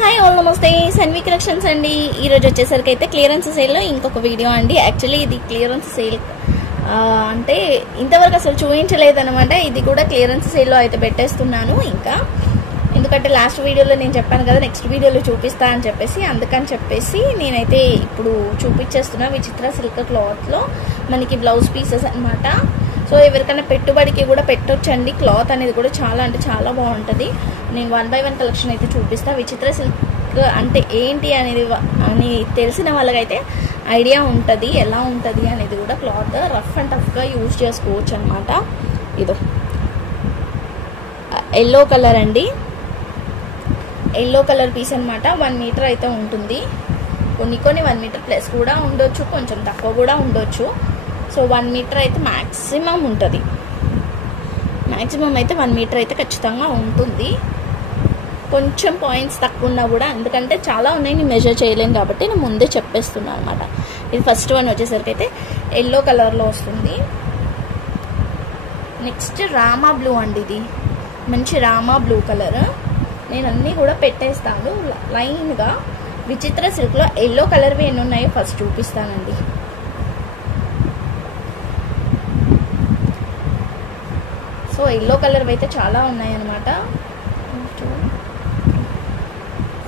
Hi all నమస్తే Sanvi collections అండి. ఈరోజు వచ్చేసరికి అయితే క్లియరెన్స్ సేల్లో ఇంకొక వీడియో అండి. యాక్చువల్లీ ఇది క్లియరెన్స్ సేల్ అంటే ఇంతవరకు అసలు చూపించలేదన్నమాట. ఇది కూడా క్లియరెన్స్ సేల్లో అయితే పెట్టేస్తున్నాను. ఇంకా ఎందుకంటే లాస్ట్ వీడియోలో నేను చెప్పాను కదా నెక్స్ట్ వీడియోలో చూపిస్తా అని చెప్పేసి, అందుకని చెప్పేసి నేనైతే ఇప్పుడు చూపించేస్తున్నా. విచిత్ర సిల్క్ క్లాత్లో మనకి బ్లౌజ్ పీసెస్ అనమాట. సో ఎవరికైనా పెట్టుబడికి కూడా పెట్టొచ్చండి. క్లాత్ అనేది కూడా చాలా అంటే చాలా బాగుంటుంది. నేను 1 by 1 కలెక్షన్ అయితే చూపిస్తా. విచిత్ర సిల్క్ అంటే ఏంటి అనేది అని తెలిసిన వాళ్ళకైతే ఐడియా ఉంటుంది ఎలా ఉంటుంది అనేది కూడా. క్లాత్ రఫ్ అండ్ టఫ్గా యూజ్ చేసుకోవచ్చు అనమాట. ఇదో ఎల్లో కలర్ అండి, ఎల్లో కలర్ పీస్ అనమాట. 1 మీటర్ అయితే ఉంటుంది. కొన్ని 1 మీటర్ ప్లస్ కూడా ఉండొచ్చు, కొంచెం తక్కువ కూడా ఉండొచ్చు. సో 1 మీటర్ అయితే మ్యాక్సిమం ఉంటుంది. మ్యాక్సిమం అయితే 1 మీటర్ అయితే ఖచ్చితంగా ఉంటుంది. కొంచెం పాయింట్స్ తక్కువ ఉన్నా కూడా, ఎందుకంటే చాలా ఉన్నాయి నేను మెజర్ చేయలేను కాబట్టి నేను ముందే చెప్పేస్తున్నాను అనమాట. ఇది ఫస్ట్ వన్ వచ్చేసరికి అయితే ఎల్లో కలర్లో వస్తుంది. నెక్స్ట్ రామా బ్లూ అండి. ఇది మంచి రామా బ్లూ కలర్. నేను అన్నీ కూడా పెట్టేస్తాను లైన్గా. విచిత్ర సిల్క్లో ఎల్లో కలర్వి ఎన్ని ఉన్నాయో ఫస్ట్ చూపిస్తానండి. సో ఎల్లో కలర్ అయితే చాలా ఉన్నాయన్నమాట. 2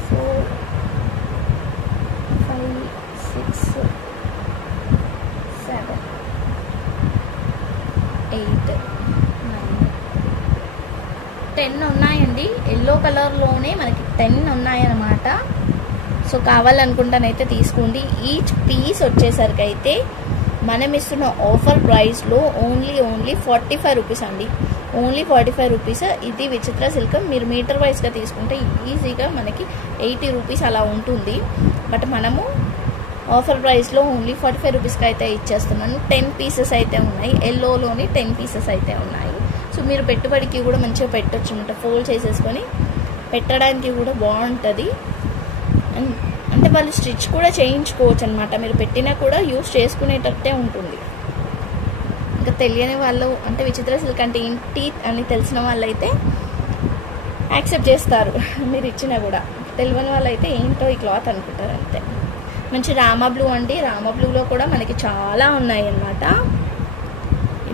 4 5 6 7 8 9 10 ఉన్నాయండి. ఎల్లో కలర్లోనే మనకి 10 ఉన్నాయన్నమాట. సో కావాలనుకుంటానైతే తీసుకోండి. ఈచ్ పీస్ వచ్చేసరికి అయితే మనం ఇస్తున్న ఆఫర్ ప్రైస్లో ఓన్లీ 45 రూపీస్ అండి. Only 45 rupees. ఇది విచిత్ర సిల్క్. మీరు మీటర్ వైజ్గా తీసుకుంటే ఈజీగా మనకి 80 రూపీస్ అలా ఉంటుంది. బట్ మనము ఆఫర్ ప్రైస్లో ఓన్లీ 45 రూపీస్కి అయితే ఇచ్చేస్తున్నాను. 10 పీసెస్ అయితే ఉన్నాయి. ఎల్లోలోని 10 పీసెస్ అయితే ఉన్నాయి. సో మీరు పెట్టుబడికి కూడా మంచిగా పెట్టొచ్చు అనమాట. ఫోల్డ్ చేసేసుకొని పెట్టడానికి కూడా బాగుంటుంది. అంటే వాళ్ళు స్టిచ్ కూడా చేయించుకోవచ్చు అనమాట. మీరు పెట్టినా కూడా యూస్ చేసుకునేటట్టే ఉంటుంది. ఇంకా తెలియని వాళ్ళు, అంటే విచిత్ర సిల్క్ అంటే ఏంటి అని తెలిసిన వాళ్ళైతే యాక్సెప్ట్ చేస్తారు మీరు ఇచ్చినా కూడా. తెలియని వాళ్ళైతే ఏంటో ఈ క్లాత్ అనుకుంటారు అంతే. మంచి రామా బ్లూ అండి. రామా బ్లూలో కూడా మనకి చాలా ఉన్నాయి అన్నమాట.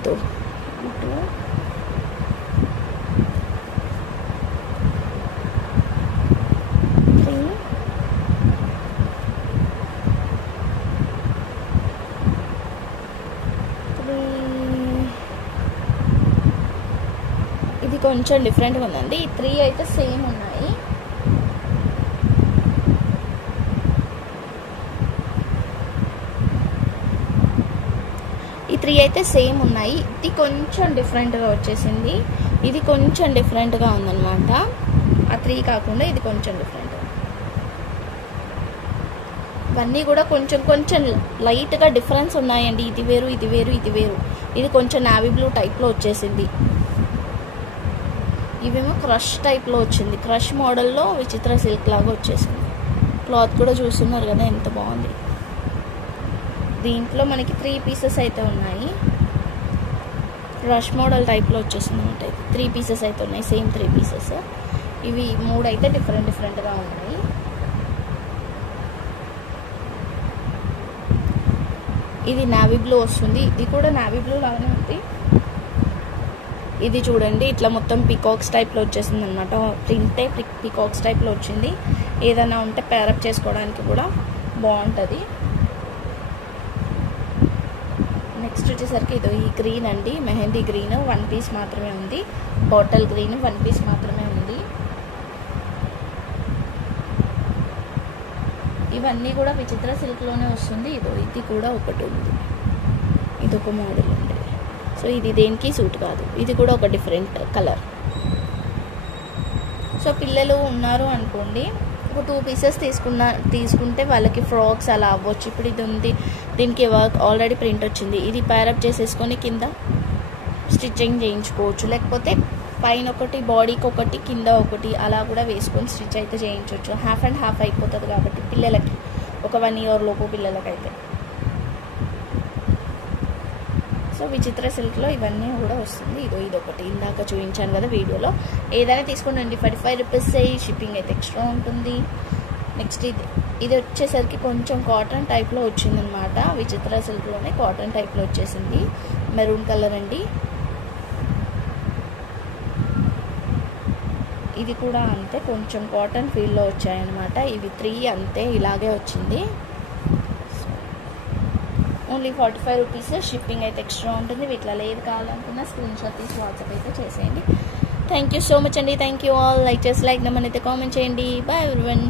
ఇదో ఇది కొంచెం డిఫరెంట్గా ఉందండి. ఈ 3 అయితే సేమ్ ఉన్నాయి. ఈ 3 అయితే సేమ్ ఉన్నాయి. ఇది కొంచెం డిఫరెంట్గా వచ్చేసింది. ఇది కొంచెం డిఫరెంట్గా ఉందన్నమాట. ఆ 3 కాకుండా ఇది కొంచెం డిఫరెంట్. ఇవన్నీ కూడా కొంచెం లైట్గా డిఫరెన్స్ ఉన్నాయండి. ఇది వేరు ఇది వేరు ఇది వేరు. ఇది కొంచెం నావీ బ్లూ టైప్లో వచ్చేసింది. ఇవేమో క్రష్ టైప్లో వచ్చింది. క్రష్ మోడల్లో విచిత్ర సిల్క్ లాగా వచ్చేసింది. క్లాత్ కూడా చూస్తున్నారు కదా ఎంత బాగుంది. దీంట్లో మనకి 3 పీసెస్ అయితే ఉన్నాయి. క్రష్ మోడల్ టైప్లో వచ్చేసింది అనమాట. 3 పీసెస్ అయితే ఉన్నాయి. Same 3 pieces. ఇవి 3 అయితే డిఫరెంట్గా ఉన్నాయి. ఇది నావీ బ్లూ వస్తుంది. ఇది కూడా నావీ బ్లూ లాగానే ఉంది. ఇది చూడండి ఇట్లా మొత్తం పీకాక్స్ టైప్లో వచ్చేసింది అనమాట. ప్రింటే పీకాక్స్ టైప్లో వచ్చింది. ఏదైనా ఉంటే పేరప్ చేసుకోవడానికి కూడా బాగుంటుంది. నెక్స్ట్ వచ్చేసరికి ఇదో ఈ గ్రీన్ అండి, మెహందీ గ్రీన్. 1 పీస్ మాత్రమే ఉంది. బాటిల్ గ్రీన్ 1 పీస్ మాత్రమే ఉంది. ఇవన్నీ కూడా విచిత్ర సిల్క్లోనే వస్తుంది. ఇది కూడా ఒకటి ఉంది. ఇది ఒక మోడల్ ఉంది. సో ఇది దేనికి సూట్ కాదు. ఇది కూడా ఒక డిఫరెంట్ కలర్. సో పిల్లలు ఉన్నారు అనుకోండి, ఒక 2 పీసెస్ తీసుకుంటే వాళ్ళకి ఫ్రాక్స్ అలా అవ్వచ్చు. ఇప్పుడు ఇది ఉంది, దీనికి వర్క్ ఆల్రెడీ ప్రింట్ వచ్చింది. ఇది పేరప్ చేసేసుకొని కింద స్టిచ్చింగ్ చేయించుకోవచ్చు. లేకపోతే పైన ఒకటి, బాడీకి ఒకటి, కింద ఒకటి అలా కూడా వేసుకొని స్టిచ్ అయితే చేయించవచ్చు. హాఫ్ అండ్ హాఫ్ అయిపోతుంది కాబట్టి పిల్లలకి, ఒక 1 year లోపు పిల్లలకైతే. సో విచిత్ర సిల్క్లో ఇవన్నీ కూడా వస్తుంది. ఇదొకటి ఇందాక చూపించాను కదా వీడియోలో. ఏదైనా తీసుకోండి, 45 రూపీస్. షిప్పింగ్ అయితే ఎక్స్ట్రా ఉంటుంది. నెక్స్ట్ ఇది వచ్చేసరికి కొంచెం కాటన్ టైప్లో వచ్చిందనమాట. విచిత్ర సిల్క్లోనే కాటన్ టైప్లో వచ్చేసింది. మెరూన్ కలర్ అండి. ఇది కూడా అంతే, కొంచెం కాటన్ ఫీల్లో వచ్చాయన్నమాట. ఇవి 3 అంతే ఇలాగే వచ్చింది. Only 45 rupees. షిప్పింగ్ అయితే ఎక్స్ట్రా ఉంటుంది. వీటిలో ఏది కావాలనుకున్నా స్క్రీన్ షాట్ తీసి వాట్సాప్ అయితే చేసేయండి. థ్యాంక్ యూ సో మచ్ అండి. Thank you all. లైక్ చేసి లైక్ నెంబర్ అయితే కామెంట్ చేయండి. Bye everyone.